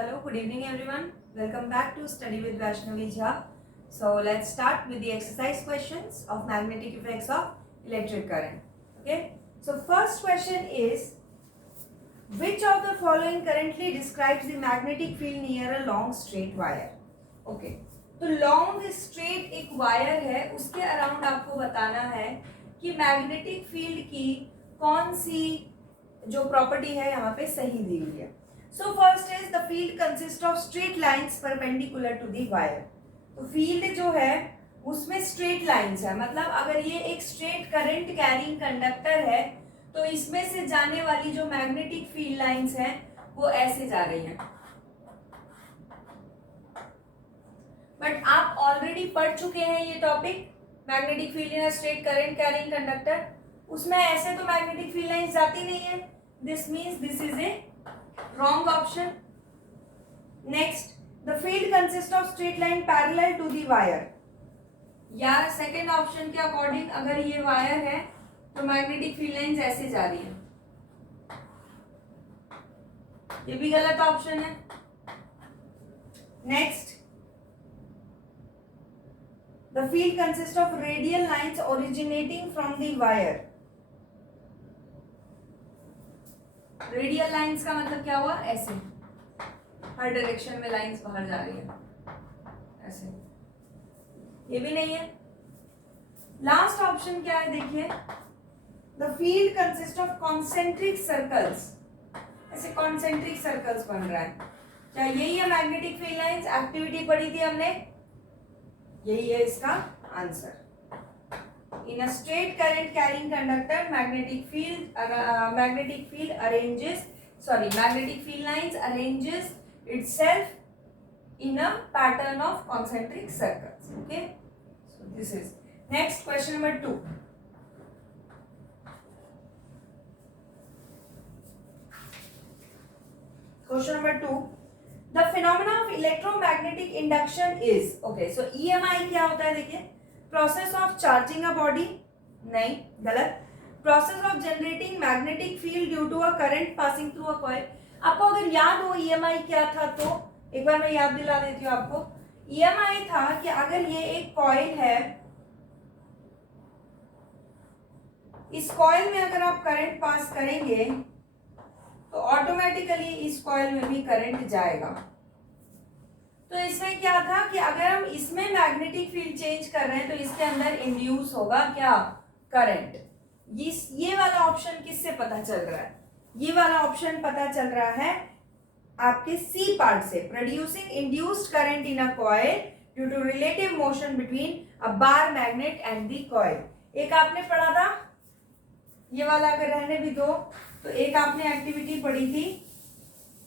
Hello, good evening everyone. Welcome back to Study with Vaishnavi Jha. So let's start with the exercise questions of magnetic effects of electric current. Okay. So first question is, which of the following currently describes the magnetic field near a long straight wire? Okay. तो long straight एक वायर है, उसके अराउंड आपको बताना है कि magnetic field की कौन सी जो प्रॉपर्टी है यहाँ पे सही दी हुई है. So first is the field consist of straight lines perpendicular to the wire. तो फील्ड जो है उसमें स्ट्रेट लाइंस है, मतलब अगर ये एक स्ट्रेट करंट कैरिंग कंडक्टर है तो इसमें से जाने वाली जो मैग्नेटिक फील्ड लाइंस हैं वो ऐसे जा रही हैं. बट आप ऑलरेडी पढ़ चुके हैं ये topic, magnetic field in a straight current carrying conductor. उसमें ऐसे तो मैग्नेटिक फील्ड लाइंस जाती नहीं है. This means this is a wrong option. Next, the field consist of straight line parallel to the wire. या सेकेंड ऑप्शन के according अगर ये वायर है तो मैग्नेटिक फील्ड लाइंस ऐसे जा रही है. ये भी गलत ऑप्शन है. Next, the field consists of radial lines originating from the wire. Radial lines का मतलब क्या हुआ? ऐसे हर डायरेक्शन में लाइंस बाहर जा रही है ऐसे. ये भी नहीं है. लास्ट ऑप्शन क्या है देखिए, the field consist of concentric circles. ऐसे कॉन्सेंट्रिक सर्कल्स बन रहा है. क्या यही है मैग्नेटिक फील्ड लाइंस? एक्टिविटी पढ़ी थी हमने, यही है इसका आंसर. इन a straight current carrying conductor magnetic field lines arranges itself in a pattern of concentric circles. Okay, so this is. Next question number 2. Question number 2, The phenomena of electromagnetic induction is, okay, so EMI क्या होता है देखिए, process of charging a body, नहीं, गलत. Process of generating magnetic field due to a current passing through a coil. आपको अगर याद हो EMI क्या था तो एक बार मैं याद दिला देती हूँ आपको. EMI था कि अगर ये एक कॉइल है, इस कॉइल में अगर आप करंट पास करेंगे तो ऑटोमेटिकली इस कॉइल में भी करंट जाएगा. तो इसमें क्या था कि अगर हम इसमें मैग्नेटिक फील्ड चेंज कर रहे हैं तो इसके अंदर इंड्यूस होगा क्या? करंट. ये वाला ऑप्शन किससे पता चल रहा है? ये वाला ऑप्शन पता चल रहा है आपके सी पार्ट से. Producing induced current in a coil due to relative motion between a bar magnet and the coil. एक आपने पढ़ा था, ये वाला अगर रहने भी दो, तो एक आपने एक्टिविटी पढ़ी थी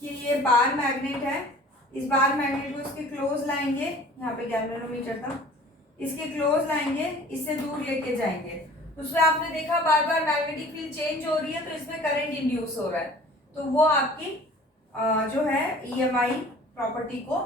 कि ये बार मैग्नेट है, इस बार मैग्नेट को इसके क्लोज लाएंगे, यहाँ पे गैल्वेनोमीटर था, इसके क्लोज लाएंगे, इससे दूर लेके जाएंगे. उसमें आपने देखा बार बार मैग्नेटिक फील्ड चेंज हो रही है तो इसमें करंट इंड्यूस हो रहा है. तो वो आपकी जो है EMI प्रॉपर्टी को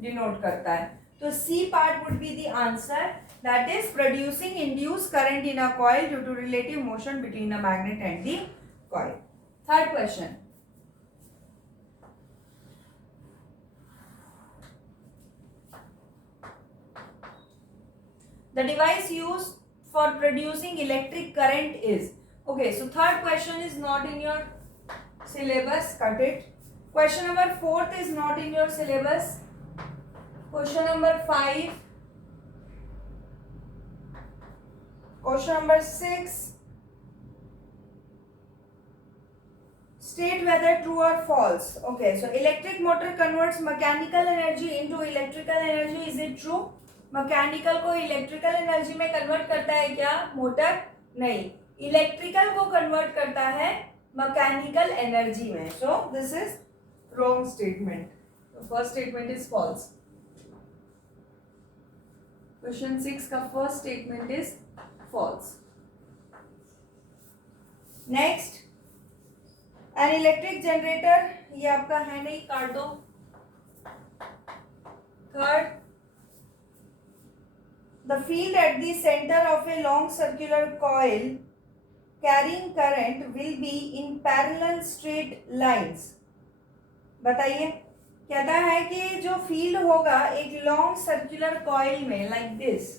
डिनोट करता है. तो C part would be the answer, that is producing induced current in a coil due to relative motion between a magnet and the coil. Third question. The device used for producing electric current is, okay, so third question is not in your syllabus, cut it. Question number 4 is not in your syllabus. Question number 5, question number 6, state whether true or false. Okay, so electric motor converts mechanical energy into electrical energy. Is it true? Mechanical को electrical energy में कन्वर्ट करता है क्या मोटर? नहीं, इलेक्ट्रिकल को कन्वर्ट करता है mechanical energy में. So this is wrong statement. First statement is false. Question 6 का first statement is false. Next, an electric generator, ये आपका है नहीं, काट दो. Third, the field at the center of a long circular coil carrying current will be in parallel straight lines. बताइए. कहता है कि जो फील्ड होगा एक लॉन्ग सर्कुलर कॉइल में लाइक दिस,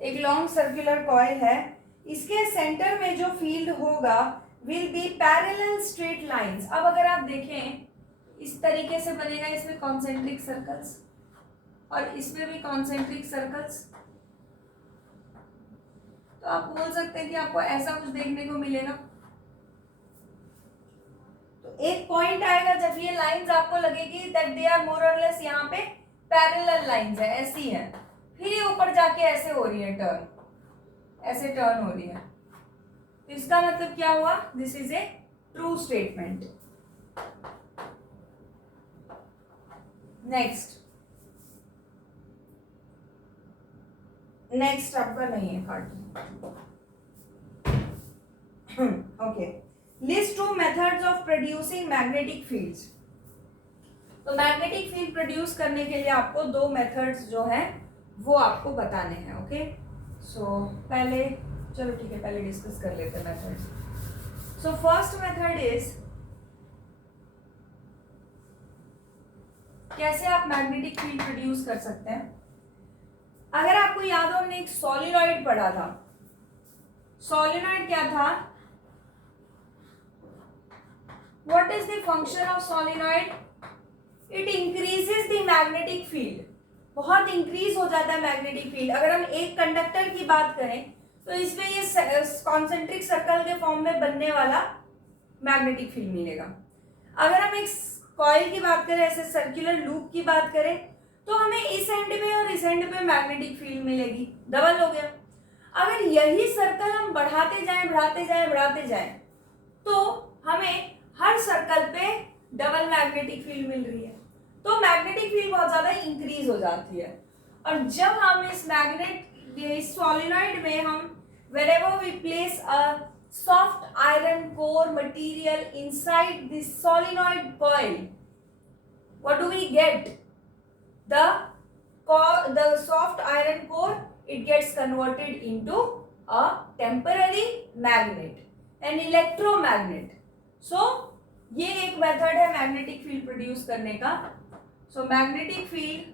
एक लॉन्ग सर्कुलर कॉइल है, इसके सेंटर में जो फील्ड होगा will be parallel straight lines. अब अगर आप देखें इस तरीके से बनेगा, इसमें कॉन्सेंट्रिक सर्कल्स और इसमें भी कॉन्सेंट्रिक सर्कल्स, तो आप बोल सकते हैं कि आपको ऐसा कुछ देखने को मिलेगा। तो एक पॉइंट आएगा जब ये लाइंस आपको लगेगी दैट दे आर मोर और लेस यहाँ पे पैरेलल लाइंस है, ऐसी है, फिर ये ऊपर जाके ऐसे हो रही है टर्न, ऐसे टर्न हो रही है, तो इसका मतलब क्या हुआ, this is A true statement. Next आपका नहीं है cartoon. Okay, list 2 methods of producing magnetic fields. तो मैग्नेटिक फील्ड प्रोड्यूस करने के लिए आपको 2 मेथड्स जो है वो आपको बताने हैं। ओके, सो पहले चलो ठीक है, पहले डिस्कस कर लेते हैं methods. So first method is, कैसे आप मैग्नेटिक फील्ड प्रोड्यूस कर सकते हैं। अगर आपको याद हो, हमने एक सोलिनॉइड पढ़ा था। सोलिनॉइड क्या था, what is the function of solenoid, it increases the magnetic field, बहुत इंक्रीज हो जाता है मैग्नेटिक फील्ड। अगर हम एक कंडक्टर की बात करें तो इसमें ये कॉन्सेंट्रिक सर्कल के फॉर्म में बनने वाला मैग्नेटिक फील्ड मिलेगा। अगर हम एक कॉइल की बात करें, ऐसे सर्कुलर लूप की बात करें, तो हमें इस एंड पे और इस एंड पे मैग्नेटिक फील्ड मिलेगी, डबल हो गया। अगर यही सर्कल हम बढ़ाते जाएं बढ़ाते जाएं बढ़ाते जाएं तो हमें हर सर्कल पे डबल मैग्नेटिक फील्ड मिल रही है, तो मैग्नेटिक फील्ड बहुत ज्यादा इंक्रीज हो जाती है। और जब हम इस सॉलिनॉइड में हम whenever we place a soft iron core material inside this solenoid coil, what do we get? The soft iron core, it gets converted into a temporary magnet, an electromagnet. So ये एक मेथड है मैग्नेटिक फील्ड प्रोड्यूस करने का। So magnetic field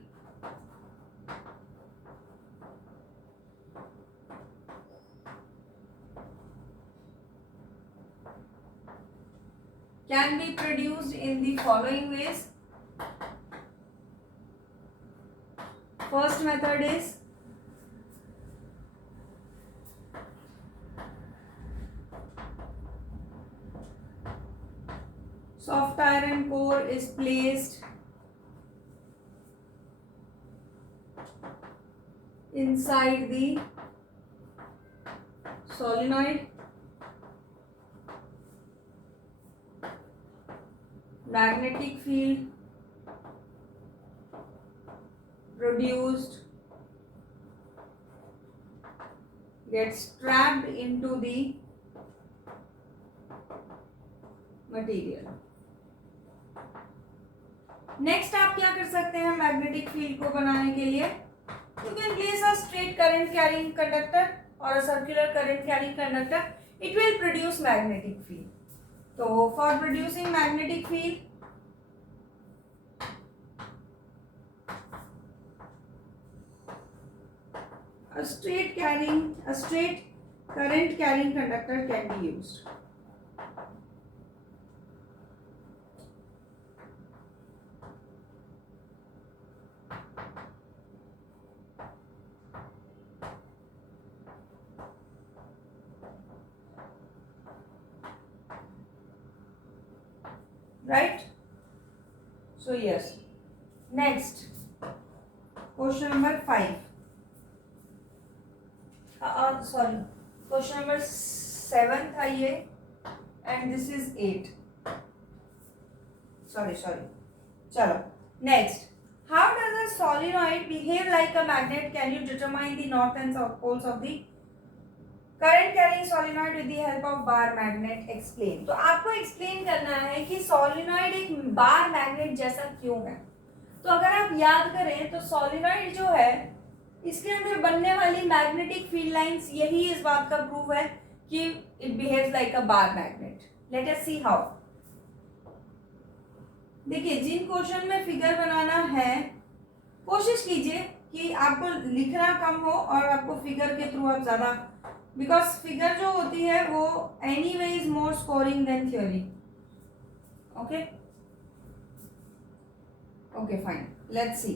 can be produced in the following ways. First method is soft iron core is placed inside the solenoid. Magnetic field produced gets trapped into the material. Next आप क्या कर सकते हैं magnetic field को बनाने के लिए, you can place a straight current carrying conductor और a circular current carrying conductor, it will produce magnetic field. तो for producing magnetic field, a straight current carrying conductor can be used. Right? So yes. Next, question number 5. Sorry, question number 7 था ये, and this is 8. Sorry. चलो next. How does a solenoid behave like a magnet? Can you determine the north and south poles of the current carrying solenoid with the help of bar magnet? Explain. तो आपको explain करना है कि solenoid एक bar magnet जैसा क्यों है। तो अगर आप याद करें तो solenoid जो है इसके अंदर बनने वाली मैग्नेटिक फील्ड लाइंस यही इस बात का प्रूफ है कि it behaves like a bar magnet. Let us see how. देखिए जिन क्वेश्चन में फिगर बनाना है कोशिश कीजिए कि आपको लिखना कम हो और आपको फिगर के थ्रू आप ज़्यादा, बिकॉज फिगर जो होती है वो anyway is more scoring than theory. Okay okay fine, let's see.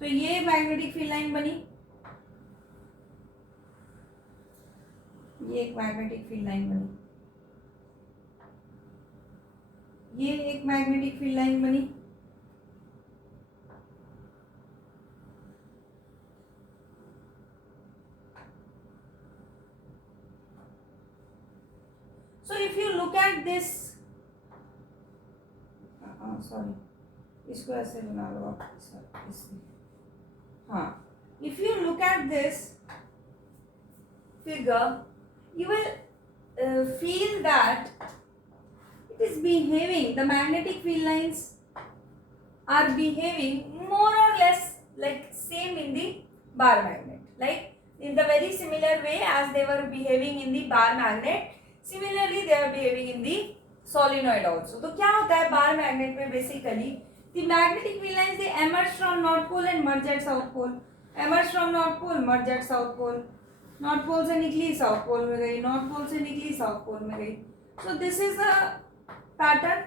तो ये मैग्नेटिक फील्ड लाइन बनी, ये एक मैग्नेटिक फील्ड लाइन बनी, ये एक मैग्नेटिक फील्ड लाइन बनी. So if you look at this, sorry, इसको ऐसे बना लो आप, इससे. हाँ, if you look at this figure, you will feel that it is behaving, the magnetic field lines are behaving more or less like same in the bar magnet, like in the very similar way as they were behaving in the bar magnet, similarly they are behaving in the solenoid also. तो क्या होता है bar magnet में basically, the magnetic field lines they emerge from north pole and merge at south pole, emerge from north pole merge at south pole, north pole से निकली south pole में गई, north pole से निकली south pole में गई. So this is a pattern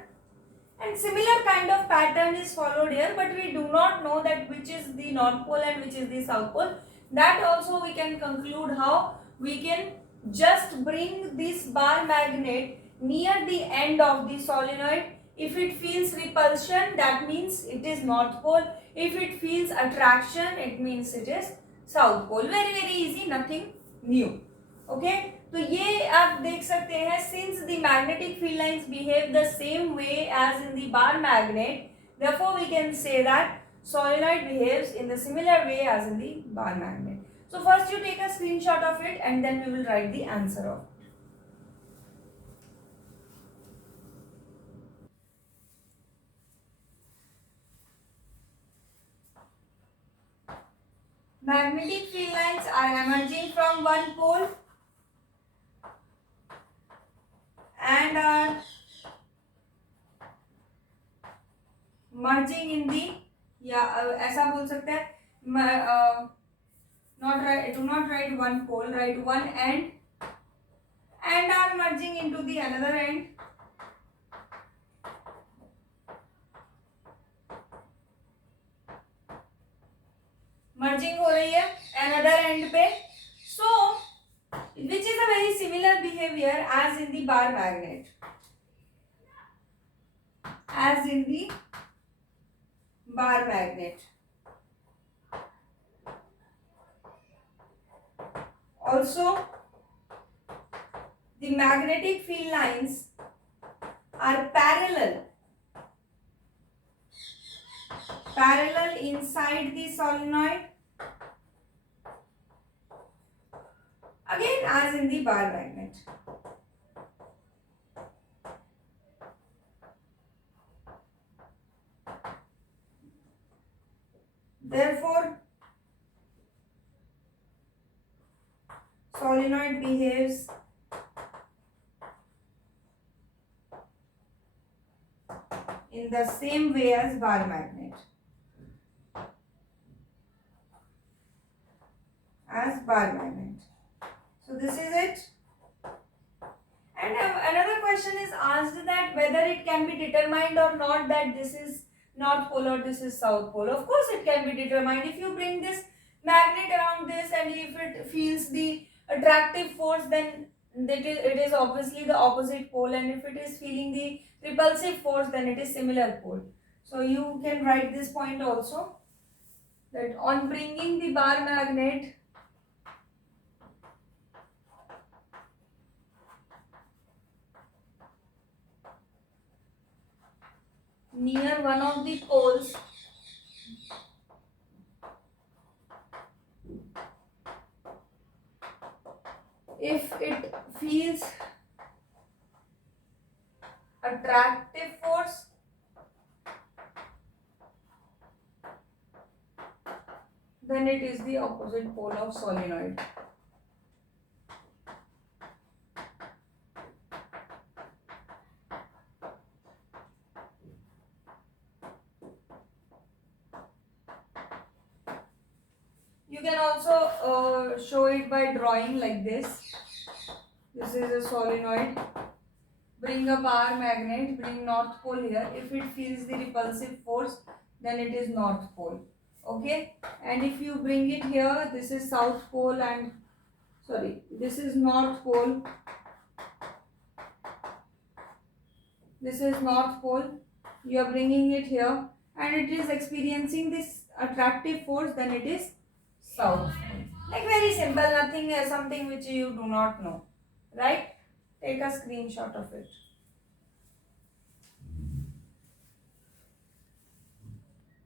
and similar kind of pattern is followed here, but we do not know that which is the north pole and which is the south pole. That also we can conclude how we can just bring this bar magnet near the end of the solenoid. If it feels repulsion, that means it is north pole. If it feels attraction, it means it is south pole. Very very easy, nothing new. Okay, तो ये आप देख सकते हैं, since the magnetic field lines behave the same way as in the bar magnet, therefore we can say that solenoid behaves in the similar way as in the bar magnet. So first you take a screenshot of it and then we will write the answer of. Magnetic field lines are emerging from one pole and are merging in the, या ऐसा बोल सकते हैं, not write, do not write one pole, write one end, and are merging into the another end. Merging हो रही है another end पे. So which is a very similar behavior as in the bar magnet, as in the bar magnet. Also the magnetic field lines are parallel inside the solenoid, again as in the bar magnet. Therefore solenoid behaves in the same way as bar magnet. So this is it. And another question is asked that whether it can be determined or not that this is north pole or this is south pole. Of course it can be determined. If you bring this magnet around this and if it feels the attractive force, then it is obviously the opposite pole, and if it is feeling the repulsive force, then it is similar pole. So you can write this point also, that on bringing the bar magnet near one of the poles, if it feels attractive force, then it is the opposite pole of solenoid. can also show it by drawing like this. This is a solenoid. Bring a bar magnet, bring north pole here. If it feels the repulsive force, then it is north pole. Okay, and if you bring it here, this is south pole, and sorry, this is north pole. This is north pole. You are bringing it here, and it is experiencing this attractive force, then it is south pole. Like very simple, nothing, something which you do not know, right? Take a screenshot of it.